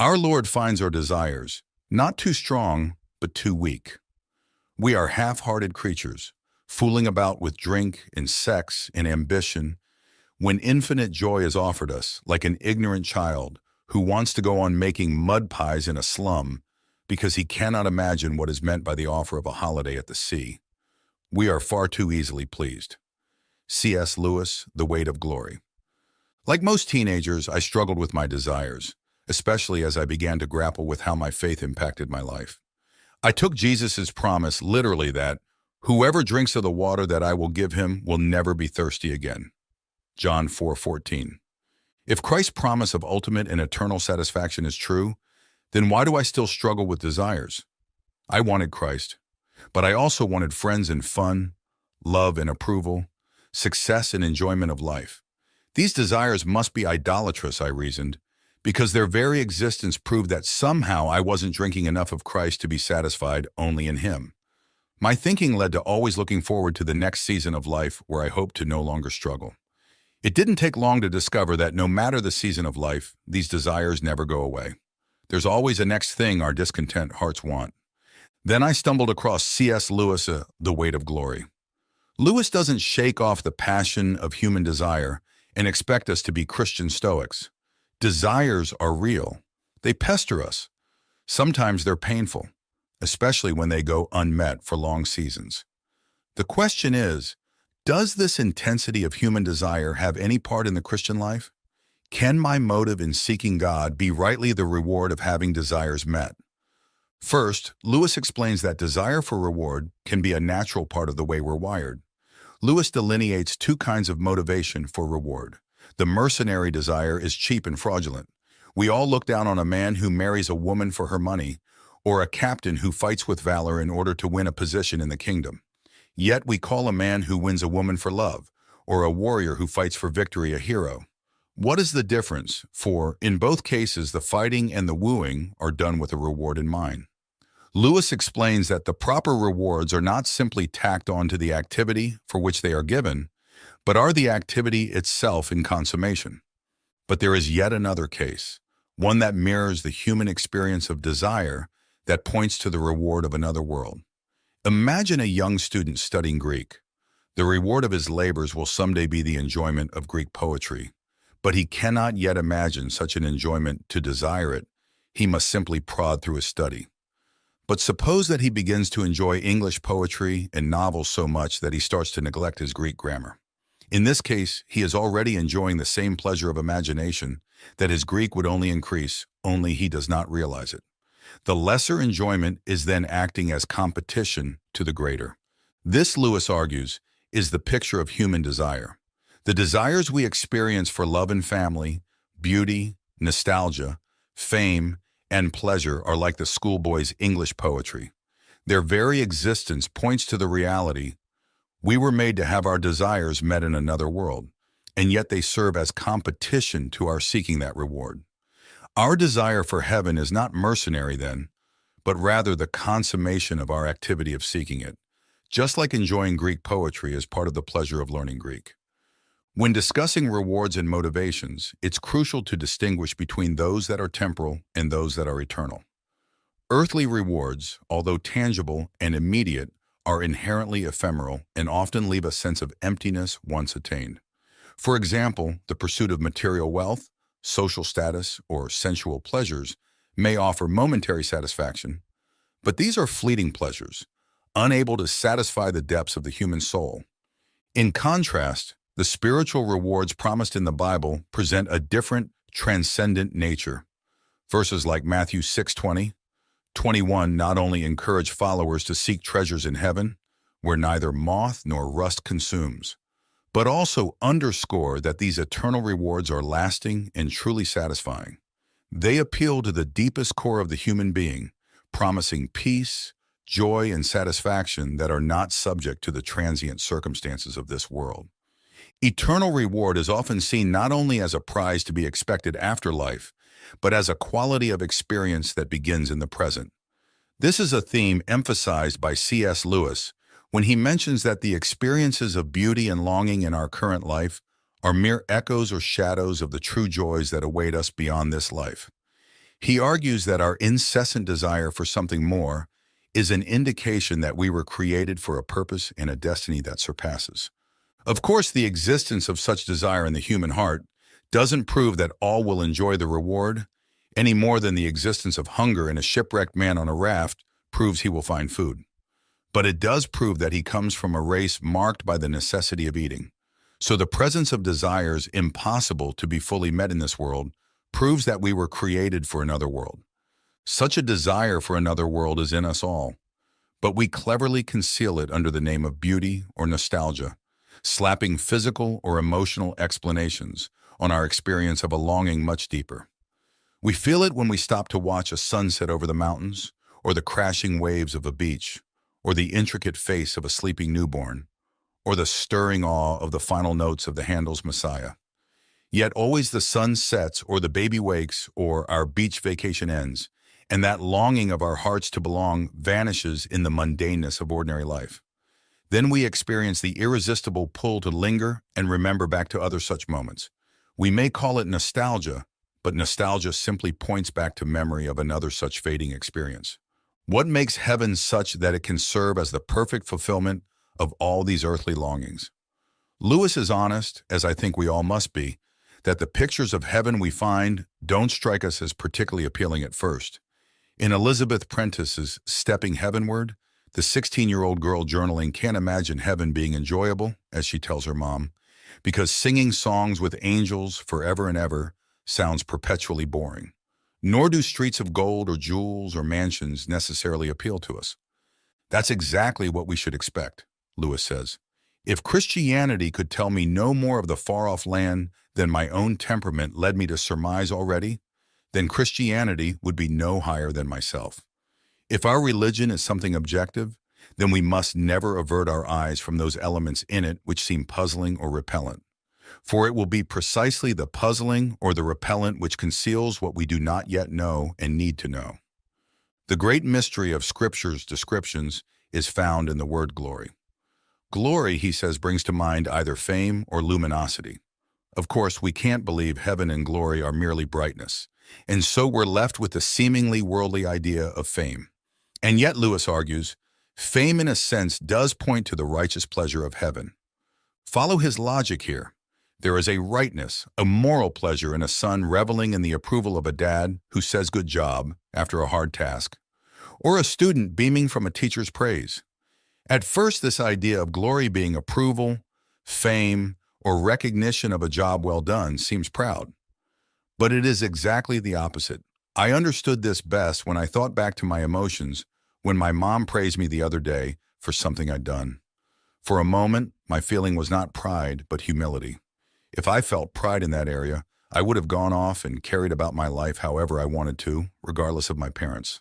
Our Lord finds our desires not too strong, but too weak. We are half-hearted creatures, fooling about with drink and sex and ambition, when infinite joy is offered us, like an ignorant child who wants to go on making mud pies in a slum because he cannot imagine what is meant by the offer of a holiday at the sea. We are far too easily pleased. C.S. Lewis, The Weight of Glory. Like most teenagers, I struggled with my desires, especially as I began to grapple with how my faith impacted my life. I took Jesus' promise literally that whoever drinks of the water that I will give him will never be thirsty again. John 4:14. If Christ's promise of ultimate and eternal satisfaction is true, then why do I still struggle with desires? I wanted Christ, but I also wanted friends and fun, love and approval, success and enjoyment of life. These desires must be idolatrous, I reasoned, because their very existence proved that somehow I wasn't drinking enough of Christ to be satisfied only in Him. My thinking led to always looking forward to the next season of life where I hoped to no longer struggle. It didn't take long to discover that no matter the season of life, these desires never go away. There's always a next thing our discontent hearts want. Then I stumbled across C.S. Lewis' The Weight of Glory. Lewis doesn't shake off the passion of human desire and expect us to be Christian Stoics. Desires are real. They pester us. Sometimes they're painful, especially when they go unmet for long seasons. The question is, does this intensity of human desire have any part in the Christian life? Can my motive in seeking God be rightly the reward of having desires met? First, Lewis explains that desire for reward can be a natural part of the way we're wired. Lewis delineates two kinds of motivation for reward. The mercenary desire is cheap and fraudulent. We all look down on a man who marries a woman for her money, or a captain who fights with valor in order to win a position in the kingdom. Yet we call a man who wins a woman for love, or a warrior who fights for victory a hero. What is the difference? For, in both cases, the fighting and the wooing are done with a reward in mind. Lewis explains that the proper rewards are not simply tacked onto the activity for which they are given, but are the activity itself in consummation. But there is yet another case, one that mirrors the human experience of desire that points to the reward of another world. Imagine a young student studying Greek. The reward of his labors will someday be the enjoyment of Greek poetry, but he cannot yet imagine such an enjoyment to desire it. He must simply prod through his study. But suppose that he begins to enjoy English poetry and novels so much that he starts to neglect his Greek grammar. In this case, he is already enjoying the same pleasure of imagination that his Greek would only increase, only he does not realize it. The lesser enjoyment is then acting as competition to the greater. This, Lewis argues, is the picture of human desire. The desires we experience for love and family, beauty, nostalgia, fame, and pleasure are like the schoolboy's English poetry. Their very existence points to the reality we were made to have our desires met in another world, and yet they serve as competition to our seeking that reward. Our desire for heaven is not mercenary then, but rather the consummation of our activity of seeking it, just like enjoying Greek poetry is part of the pleasure of learning Greek. When discussing rewards and motivations, it's crucial to distinguish between those that are temporal and those that are eternal. Earthly rewards, although tangible and immediate, are inherently ephemeral and often leave a sense of emptiness once attained. For example, the pursuit of material wealth, social status, or sensual pleasures may offer momentary satisfaction, but these are fleeting pleasures, unable to satisfy the depths of the human soul. In contrast, the spiritual rewards promised in the Bible present a different, transcendent nature. Verses like Matthew 6:20, 21 not only encourage followers to seek treasures in heaven, where neither moth nor rust consumes, but also underscore that these eternal rewards are lasting and truly satisfying. They appeal to the deepest core of the human being, promising peace, joy, and satisfaction that are not subject to the transient circumstances of this world. Eternal reward is often seen not only as a prize to be expected after life, but as a quality of experience that begins in the present. This is a theme emphasized by C.S. Lewis when he mentions that the experiences of beauty and longing in our current life are mere echoes or shadows of the true joys that await us beyond this life. He argues that our incessant desire for something more is an indication that we were created for a purpose and a destiny that surpasses. Of course, the existence of such desire in the human heart doesn't prove that all will enjoy the reward, any more than the existence of hunger in a shipwrecked man on a raft proves he will find food. But it does prove that he comes from a race marked by the necessity of eating. So the presence of desires impossible to be fully met in this world proves that we were created for another world. Such a desire for another world is in us all, but we cleverly conceal it under the name of beauty or nostalgia, slapping physical or emotional explanations on our experience of a longing much deeper. We feel it when we stop to watch a sunset over the mountains, or the crashing waves of a beach, or the intricate face of a sleeping newborn, or the stirring awe of the final notes of the Handel's Messiah. Yet always the sun sets, or the baby wakes, or our beach vacation ends, and that longing of our hearts to belong vanishes in the mundaneness of ordinary life. Then we experience the irresistible pull to linger and remember back to other such moments. We may call it nostalgia, but nostalgia simply points back to memory of another such fading experience. What makes heaven such that it can serve as the perfect fulfillment of all these earthly longings? Lewis is honest, as I think we all must be, that the pictures of heaven we find don't strike us as particularly appealing at first. In Elizabeth Prentice's Stepping Heavenward, the 16-year-old girl journaling can't imagine heaven being enjoyable, as she tells her mom, because singing songs with angels forever and ever sounds perpetually boring. Nor do streets of gold or jewels or mansions necessarily appeal to us. That's exactly what we should expect, Lewis says. If Christianity could tell me no more of the far-off land than my own temperament led me to surmise already, then Christianity would be no higher than myself. If our religion is something objective, then we must never avert our eyes from those elements in it which seem puzzling or repellent. For it will be precisely the puzzling or the repellent which conceals what we do not yet know and need to know. The great mystery of Scripture's descriptions is found in the word glory. Glory, he says, brings to mind either fame or luminosity. Of course, we can't believe heaven and glory are merely brightness, and so we're left with the seemingly worldly idea of fame. And yet, Lewis argues, fame in a sense does point to the righteous pleasure of heaven. Follow his logic here. There is a rightness, a moral pleasure in a son reveling in the approval of a dad who says good job after a hard task, or a student beaming from a teacher's praise. At first, this idea of glory being approval, fame, or recognition of a job well done seems proud. But it is exactly the opposite. I understood this best when I thought back to my emotions when my mom praised me the other day for something I'd done. For a moment, my feeling was not pride, but humility. If I felt pride in that area, I would have gone off and carried about my life however I wanted to, regardless of my parents.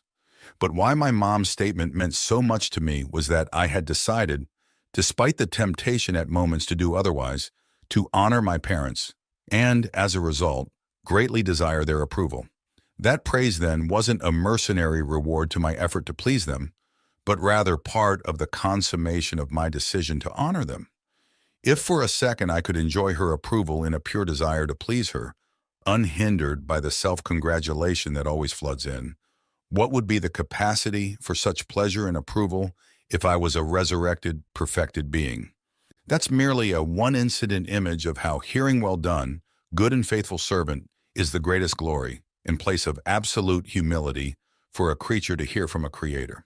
But why my mom's statement meant so much to me was that I had decided, despite the temptation at moments to do otherwise, to honor my parents, and, as a result, greatly desire their approval. That praise, then, wasn't a mercenary reward to my effort to please them, but rather part of the consummation of my decision to honor them. If for a second I could enjoy her approval in a pure desire to please her, unhindered by the self-congratulation that always floods in, what would be the capacity for such pleasure and approval if I was a resurrected, perfected being? That's merely a one-incident image of how hearing well done, good and faithful servant, is the greatest glory, in place of absolute humility for a creature to hear from a creator.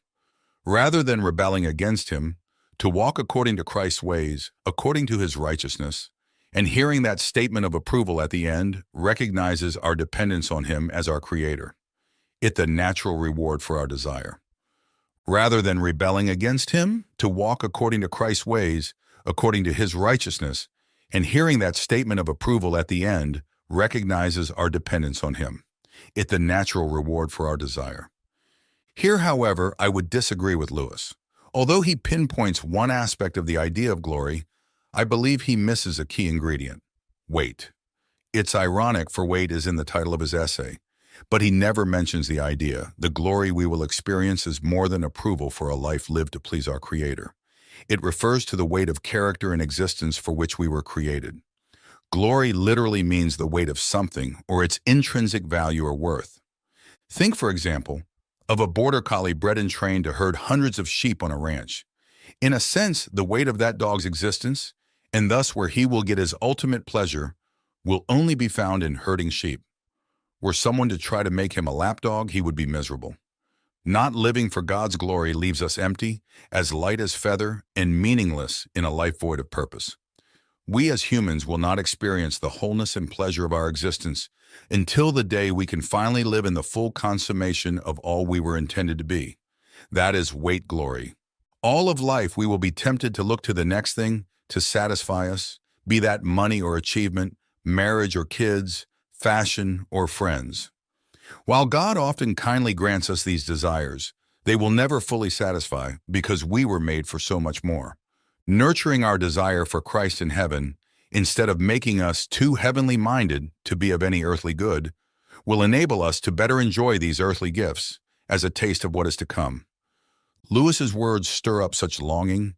Rather than rebelling against him, to walk according to Christ's ways, according to his righteousness, and hearing that statement of approval at the end recognizes our dependence on him as our creator. It's the natural reward for our desire. Rather than rebelling against him, to walk according to Christ's ways, according to his righteousness, and hearing that statement of approval at the end recognizes our dependence on him. It's the natural reward for our desire. Here, however, I would disagree with Lewis. Although he pinpoints one aspect of the idea of glory, I believe he misses a key ingredient: wait. It's ironic, for wait is in the title of his essay, but he never mentions the idea. The glory we will experience is more than approval for a life lived to please our Creator. It refers to the weight of character and existence for which we were created. Glory literally means the weight of something or its intrinsic value or worth. Think, for example, of a border collie bred and trained to herd hundreds of sheep on a ranch. In a sense, the weight of that dog's existence, and thus where he will get his ultimate pleasure, will only be found in herding sheep. Were someone to try to make him a lapdog, he would be miserable. Not living for God's glory leaves us empty, as light as feather, and meaningless in a life void of purpose. We as humans will not experience the wholeness and pleasure of our existence until the day we can finally live in the full consummation of all we were intended to be. That is weight glory. All of life we will be tempted to look to the next thing to satisfy us, be that money or achievement, marriage or kids, fashion or friends. While God often kindly grants us these desires, they will never fully satisfy because we were made for so much more. Nurturing our desire for Christ in heaven, instead of making us too heavenly minded to be of any earthly good, will enable us to better enjoy these earthly gifts as a taste of what is to come. Lewis's words stir up such longing.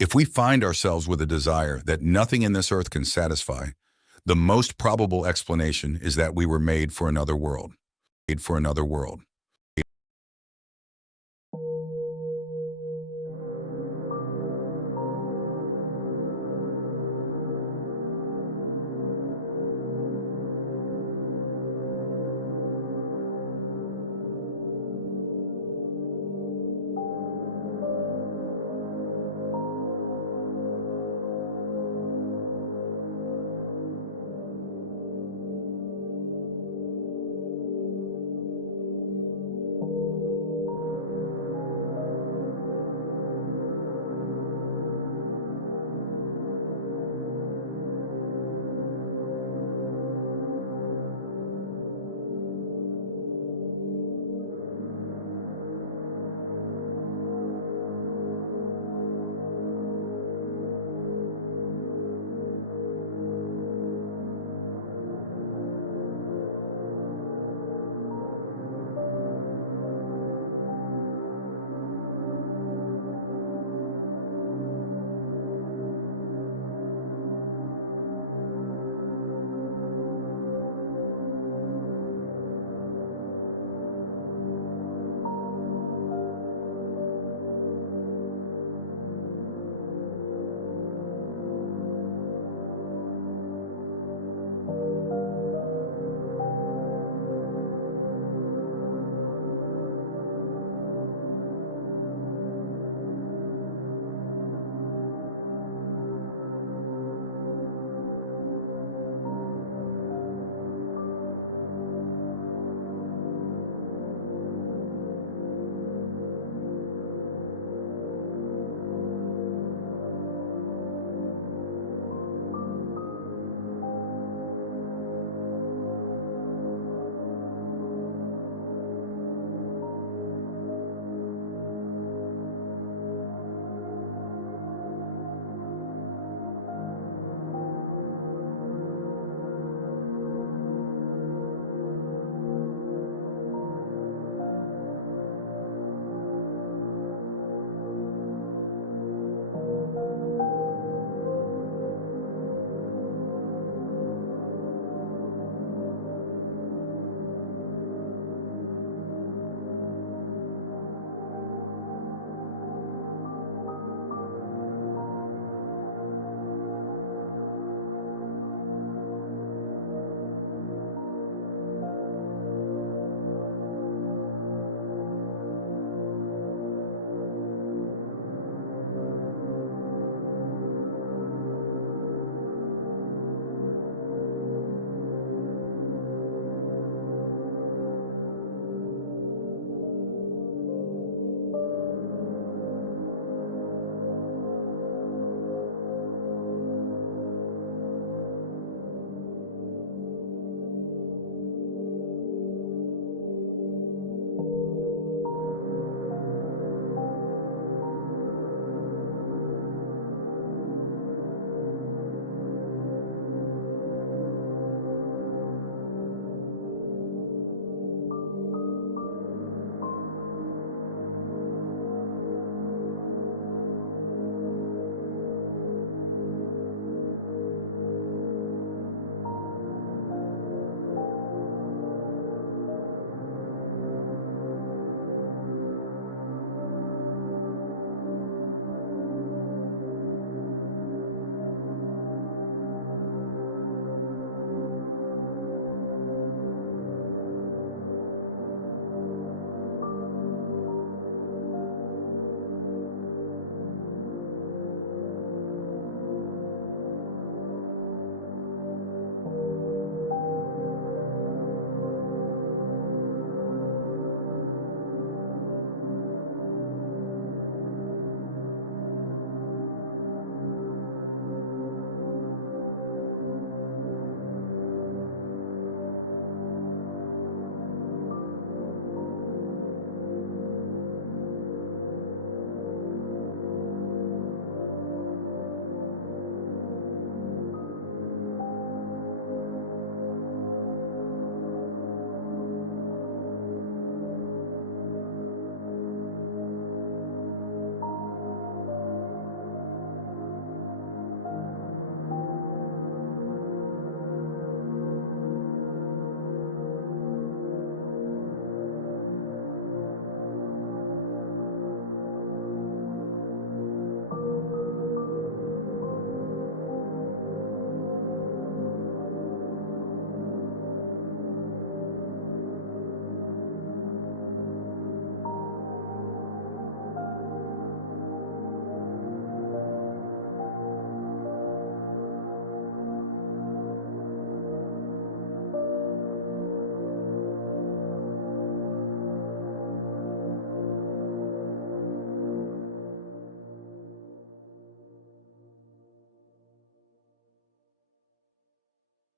If we find ourselves with a desire that nothing in this earth can satisfy, the most probable explanation is that we were made for another world.